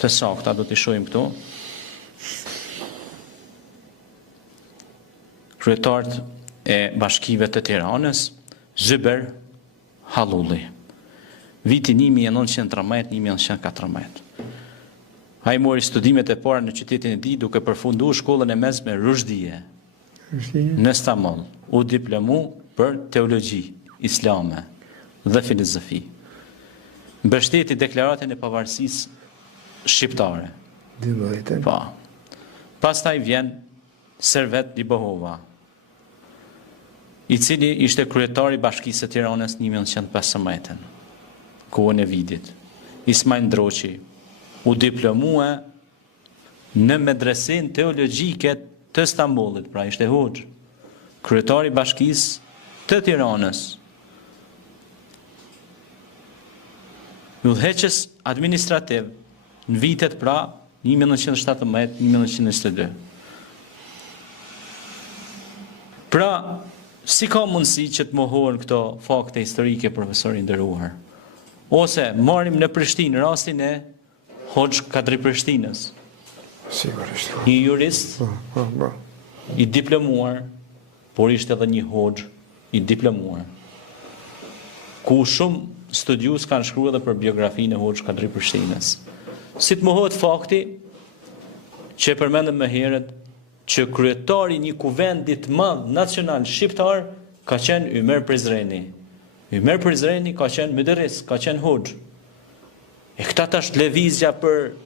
të sakta, do t'i shohim këtu. Kryetarët e bashkive të Tiranës, Zyber Hallulli, viti 1913-1914. Ai mori studimet e para në qytetin e tij duke përfunduar shkollën e mesme Rushdie në Stamboll. U diplomu për teologji islame dhe filozofi. Mbështeti deklaratën e pavarësisë shqiptare. Po. Pastaj vjen Servet Libohova, i cili ishte kryetari i Bashkisë së Tiranës 1915, kohën e vidit. Ismail Ndroqi u diplomua në medresen teologjike të Stambollit, pra ishte hoxh, kryetari i Bashkisë të Tiranës. Udhëheqës administrativ në vitet pra 1917-1922. Pra, si ka mundësi që të mohohen këto fakte historike, profesori nderuar? Ose marrim në Prishtinë rastin e Hoxh Kadri Prishtinës. Sigurisht. Një jurist i diplomuar, por ishte edhe një hoxh i diplomuar, ku shumë studiues kanë shkruar edhe për biografinë e Hoxh Kadri Prishtinës. Si të mohohet fakti që e përmendëm më herët, që kryetari një kuvendit të madh nacional shqiptar ka qenë Ymer Prizreni. Ymer Prizreni ka qenë mëdërris, ka qenë hoxh. E këta tash lëvizja për